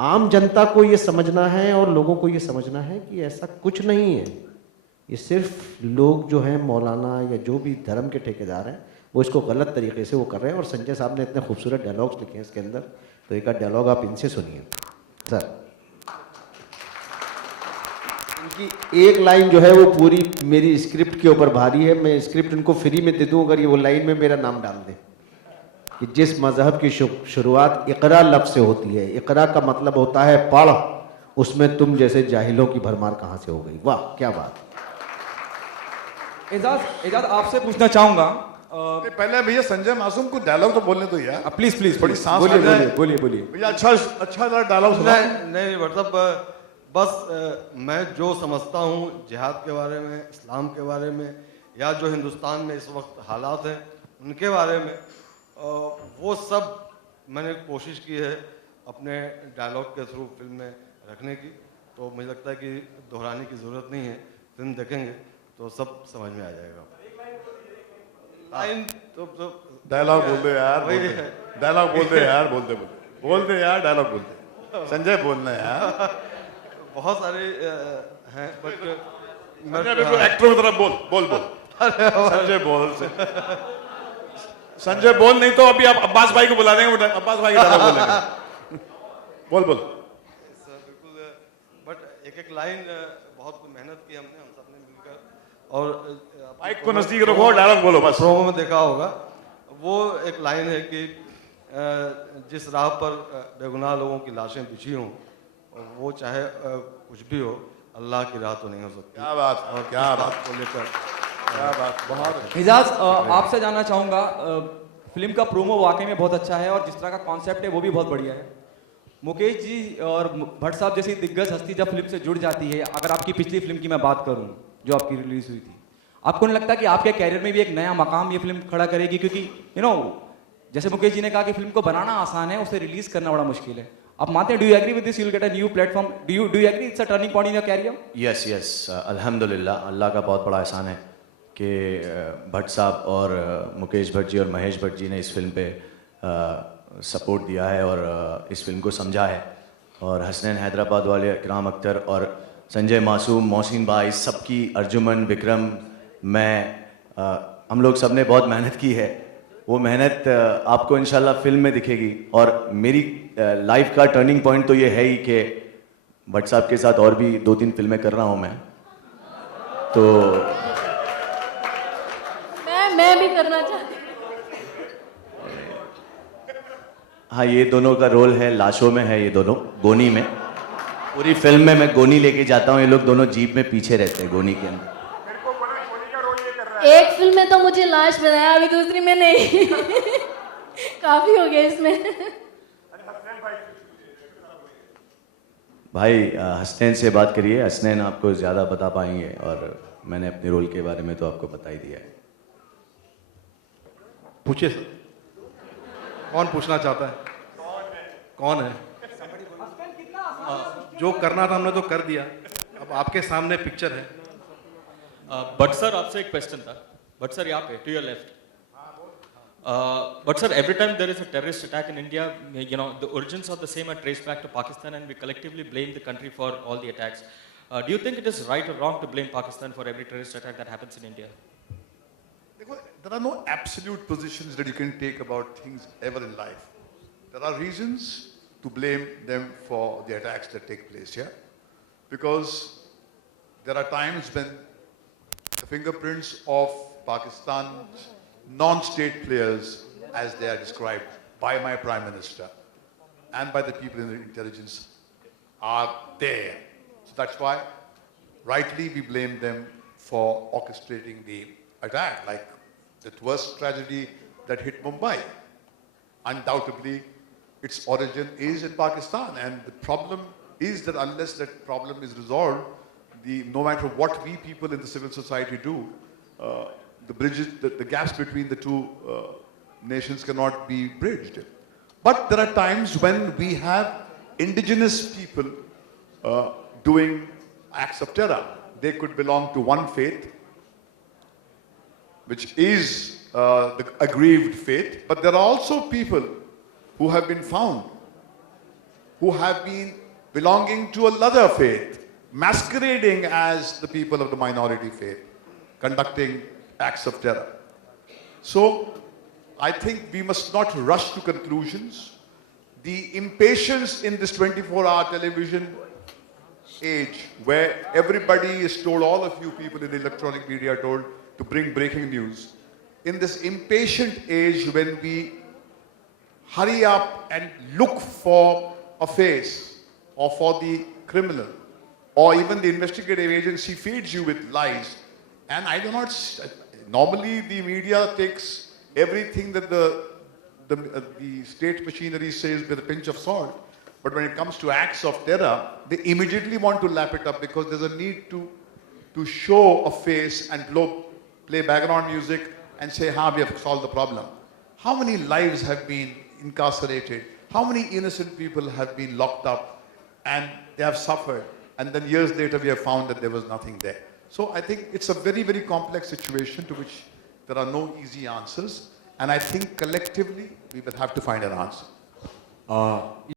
आम जनता को ये समझना है और लोगों को ये समझना है कि ऐसा कुछ नहीं है। ये सिर्फ लोग जो हैं मौलाना या जो भी धर्म के ठेकेदार हैं वो इसको गलत तरीके से वो कर रहे हैं। और संजय साहब ने इतने खूबसूरत डायलॉग्स लिखे हैं इसके अंदर, तो एक आध डायलॉग आप इनसे सुनिए सर। इनकी एक लाइन जो है वो पूरी मेरी स्क्रिप्ट के ऊपर भारी है। मैं स्क्रिप्ट इनको फ्री में दे दूं अगर ये वो लाइन में मेरा नाम डाल दें कि जिस मजहब की शुरुआत इकरा लफ्ज़ से होती है, इकरा का मतलब होता है पढ़, उसमें तुम जैसे जाहिलों की भरमार कहाँ से हो गई। वाह क्या बात। एजाज आपसे पूछना चाहूंगा पहले भैया संजय मासूम को डायलॉग तो बोलने दो यार, प्लीज प्लीज बड़ी सांस बोलिए भैया। अच्छा डायलॉग सुना। नहीं मतलब बस मैं जो समझता हूँ जिहाद के बारे में, इस्लाम के बारे में, या जो हिंदुस्तान में इस वक्त हालात हैं उनके बारे में, वो सब मैंने कोशिश की है अपने डायलॉग के थ्रू फिल्म में रखने की। तो मुझे लगता है कि दोहराने की ज़रूरत नहीं है, फिल्म देखेंगे तो सब समझ में आ जाएगा। लाइन तो डायलॉग बोल दे यार, डायलॉग बोल दे यार, बोल दे यार, डायलॉग बोल दे। संजय बोलना यार। बहुत सारे हैं बट एक्टर की तरफ बोल संजय बोल नहीं तो अभी आप अब्बास भाई को बुला देंगे, अब्बास भाई का डायलॉग बोलेंगे। बोल बिल्कुल। बट एक एक लाइन बहुत मेहनत की हमने, हम सबने मिलकर। और माइक को नजदीक रखो, डायलॉग बोलो बस। प्रोमो में देखा होगा वो एक लाइन है कि जिस राह पर बेगुनाह लोगों की लाशें बिछी हों, वो चाहे कुछ भी हो, अल्लाह की राह तो नहीं हो सकती। क्या बात, और क्या बात को लेकर क्या बात, बहुत। एजाज आपसे जानना चाहूंगा, फिल्म का प्रोमो वाकई में बहुत अच्छा है और जिस तरह का कॉन्सेप्ट है वो भी बहुत बढ़िया है। मुकेश जी और भट्ट साहब जैसी दिग्गज हस्ती जब फिल्म से जुड़ जाती है, अगर आपकी पिछली फिल्म की मैं बात करूं जो आपकी रिलीज हुई थी, आपको नहीं लगता कि आपके कैरियर में भी एक नया मकाम ये फिल्म खड़ा करेगी? क्योंकि जैसे मुकेश जी ने कहा कि फिल्म को बनाना आसान है, उसे रिलीज करना बड़ा मुश्किल है। आप मानते हैं? Do you agree with this? You will get a new platform. Do you agree it's a turning point in your career? Yes अल्हम्दुलिल्लाह, अल्लाह का बहुत बड़ा एहसान है कि भट्ट साहब और मुकेश भट्ट जी और महेश भट्ट जी ने इस फिल्म पे सपोर्ट दिया है और इस फिल्म को समझा है। और हसनैन हैदराबाद वाले, इकराम अख्तर और संजय मासूम, मोहसिन भाई, सबकी, अर्जुमन, विक्रम, मैं, हम लोग सब ने बहुत मेहनत की है। वो मेहनत आपको इंशाल्लाह फिल्म में दिखेगी। और मेरी लाइफ का टर्निंग पॉइंट तो ये है ही कि भट्ट साहब के साथ और भी 2-3 फिल्में कर रहा हूँ मैं, तो मैं भी करना चाहती हूँ। हाँ, ये दोनों का रोल है, लाशों में है ये दोनों, गोनी में। पूरी फिल्म में मैं गोनी लेके जाता हूँ, ये लोग दोनों जीप में पीछे रहते हैं गोनी के अंदर। एक फिल्म में तो मुझे लाश बनाया, अभी दूसरी में नहीं। काफी हो गया इसमें। भाई हसनैन से बात करिए, हसनैन आपको ज़्यादा बता पाएंगे और मैंने अपने रोल के बारे में तो आपको बता ही दिया है। पूछिए सर, कौन पूछना चाहता है? कौन है? जो करना था हमने तो कर दिया, अब आपके सामने पिक्चर है। बट सर आपसे एक क्वेश्चन था। बट सर यहाँ पे to your left. But sir, every time there is a terrorist attack in India, the origins of the same are traced back to Pakistan, and we collectively blame the country for all the attacks. Do you think it is right or wrong to blame Pakistan for every terrorist attack that happens in India? There are no absolute positions that you can take about things ever in life. There are reasons to blame them for the attacks that take place here, because there are times when the fingerprints of Pakistan's non-state players, as they are described by my Prime Minister and by the people in the intelligence, are there. So that's why, rightly, we blame them for orchestrating the attack, like that worst tragedy that hit Mumbai. Undoubtedly, its origin is in Pakistan, and the problem is that unless that problem is resolved, no matter what we people in the civil society do, the gaps between the two nations cannot be bridged. But there are times when we have indigenous people doing acts of terror. They could belong to one faith, which is the aggrieved faith, but there are also people who have been found who have been belonging to another faith, masquerading as the people of the minority faith, conducting acts of terror. So, I think we must not rush to conclusions. The impatience in this 24-hour television age, where everybody is told, all of you people in the electronic media are told to bring breaking news. In this impatient age, when we hurry up and look for a face, or for the criminal, or even the investigative agency feeds you with lies, and I do not. Normally, the media takes everything that the state machinery says with a pinch of salt, but when it comes to acts of terror, they immediately want to lap it up because there's a need to show a face and play background music and say, we have solved the problem. How many lives have been incarcerated? How many innocent people have been locked up and they have suffered? And then years later, we have found that there was nothing there. So I think it's a very, very complex situation to which there are no easy answers. And I think collectively, we will have to find an answer.